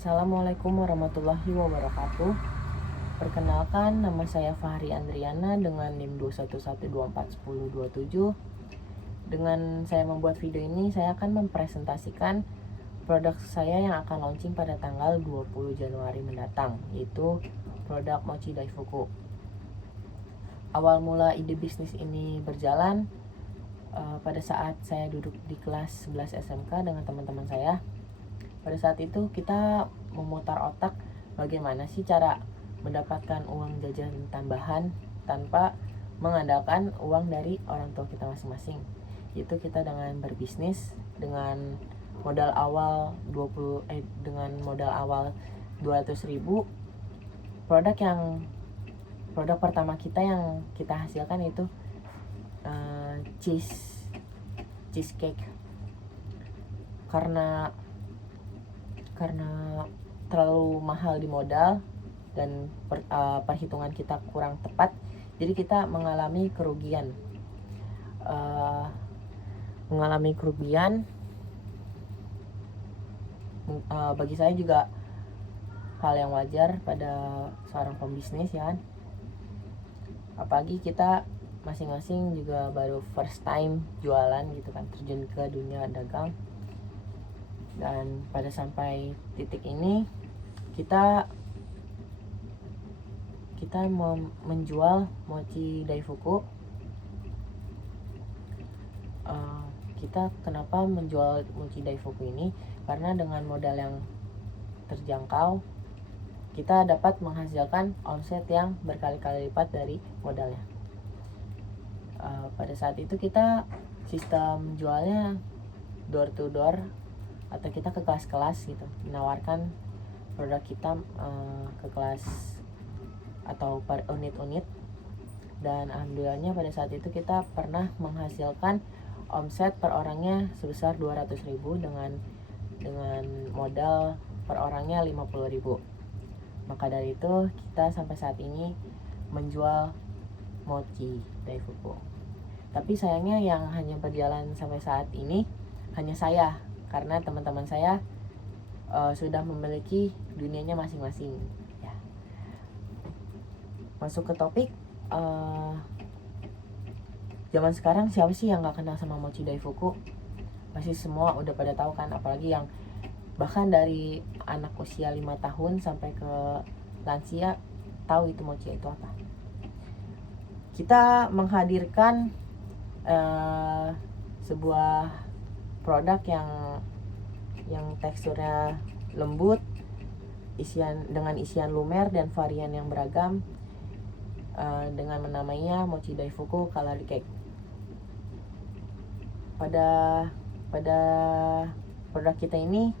Assalamualaikum warahmatullahi wabarakatuh. Perkenalkan, nama saya Fahri Andriana dengan NIM 211241027. Dengan saya membuat video ini, saya akan mempresentasikan produk saya yang akan launching pada tanggal 20 Januari mendatang, yaitu produk Mochi Daifuku. Awal mula ide bisnis ini berjalan pada saat saya duduk di kelas 11 SMK dengan teman-teman saya. Pada saat itu kita memutar otak bagaimana sih cara mendapatkan uang jajan tambahan tanpa mengandalkan uang dari orang tua kita masing-masing. Itu kita dengan berbisnis dengan modal awal 200.000. Produk pertama kita yang kita hasilkan itu cheesecake. Karena terlalu mahal di modal dan perhitungan kita kurang tepat, jadi kita mengalami kerugian. Bagi saya juga hal yang wajar pada seorang pembisnis, ya kan? Apalagi kita masing-masing juga baru first time jualan gitu kan, terjun ke dunia dagang. Dan pada sampai titik ini kita mau menjual Mochi Daifuku. Kita kenapa menjual Mochi Daifuku ini? Karena dengan modal yang terjangkau kita dapat menghasilkan omset yang berkali-kali lipat dari modalnya. Pada saat itu kita sistem jualnya door to door, atau kita ke kelas-kelas gitu, menawarkan produk kita ke kelas atau per unit-unit. Dan alhamdulillahnya pada saat itu kita pernah menghasilkan omset per orangnya sebesar 200.000 dengan modal per orangnya 50.000. Maka dari itu kita sampai saat ini menjual Mochi Daifuku. Tapi sayangnya yang hanya berjalan sampai saat ini hanya saya, karena teman-teman saya sudah memiliki dunianya masing-masing, ya. Masuk ke topik, zaman sekarang siapa sih yang gak kenal sama Mochi Daifuku? Pasti semua udah pada tahu kan, apalagi yang bahkan dari anak usia 5 tahun sampai ke lansia tahu itu mochi itu apa. Kita menghadirkan sebuah produk yang teksturnya lembut, dengan isian lumer dan varian yang beragam, dengan menamainya Mochi Daifuku Color Cake. Pada produk kita ini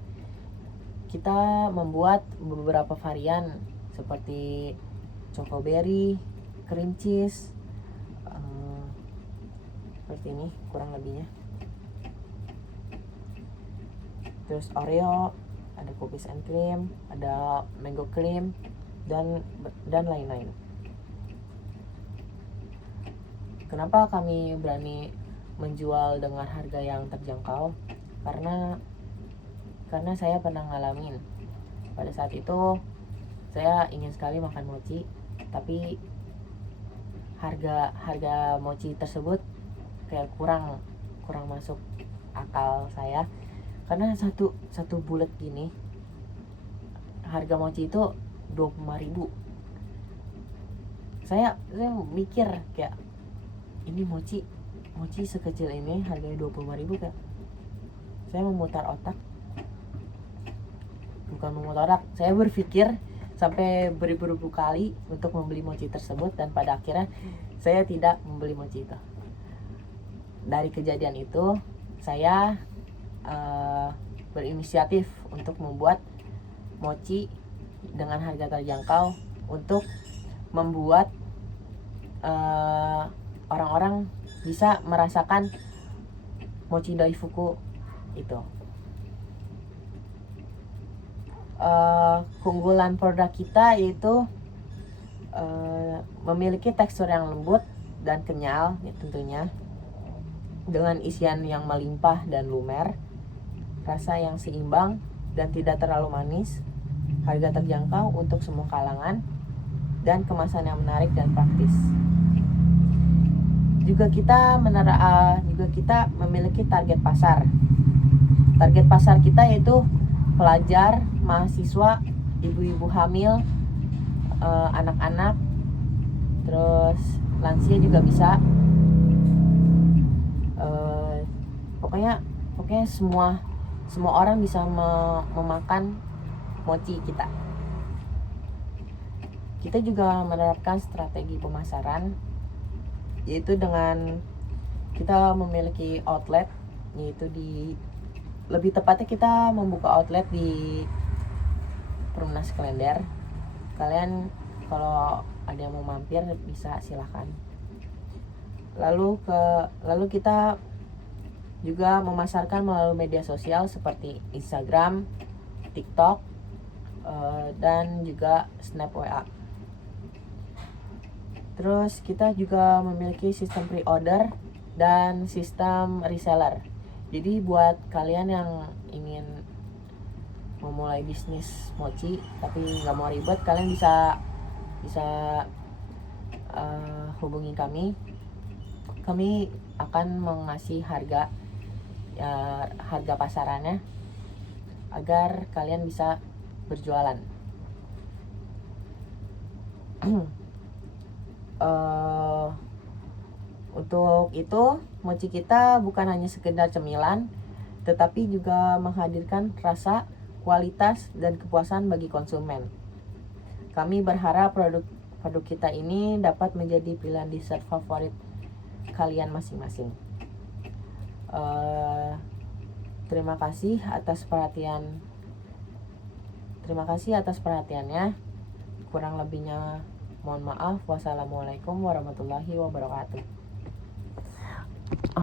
kita membuat beberapa varian seperti chocoberry, cream cheese, seperti ini kurang lebihnya. Terus Oreo, ada cookies and cream, ada mango cream, dan lain-lain. Kenapa kami berani menjual dengan harga yang terjangkau? Karena saya pernah ngalamin. Pada saat itu saya ingin sekali makan mochi, tapi harga mochi tersebut kayak kurang masuk akal saya. Karena satu bulat gini harga mochi itu 25.000. Saya mikir kayak, ini mochi sekecil ini harganya 25.000 kan. Saya saya berpikir sampai beribu-ribu kali untuk membeli mochi tersebut, dan pada akhirnya saya tidak membeli mochi itu. Dari kejadian itu saya berinisiatif untuk membuat mochi dengan harga terjangkau, untuk membuat orang-orang bisa merasakan Mochi Daifuku itu. Keunggulan produk kita yaitu memiliki tekstur yang lembut dan kenyal, ya, tentunya dengan isian yang melimpah dan lumer, rasa yang seimbang dan tidak terlalu manis, harga terjangkau untuk semua kalangan, dan kemasan yang menarik dan praktis. Juga kita memiliki target pasar. Target pasar kita yaitu pelajar, mahasiswa, ibu-ibu hamil, anak-anak, terus lansia juga bisa. Pokoknya semua orang bisa memakan mochi kita. Kita juga menerapkan strategi pemasaran, yaitu dengan kita memiliki outlet, yaitu lebih tepatnya kita membuka outlet di Perumnas Klender. Kalian kalau ada yang mau mampir bisa silahkan. Lalu kita juga memasarkan melalui media sosial seperti Instagram, TikTok, dan juga Snap WA. Terus kita juga memiliki sistem pre-order dan sistem reseller. Jadi buat kalian yang ingin memulai bisnis mochi tapi nggak mau ribet, kalian bisa hubungi kami. Kami akan mengasih harga pasarannya agar kalian bisa berjualan. Untuk itu, mochi kita bukan hanya sekedar cemilan, tetapi juga menghadirkan rasa, kualitas, dan kepuasan bagi konsumen. Kami berharap produk kita ini dapat menjadi pilihan dessert favorit kalian masing-masing. Terima kasih atas perhatiannya. Kurang lebihnya mohon maaf. Wassalamualaikum warahmatullahi wabarakatuh.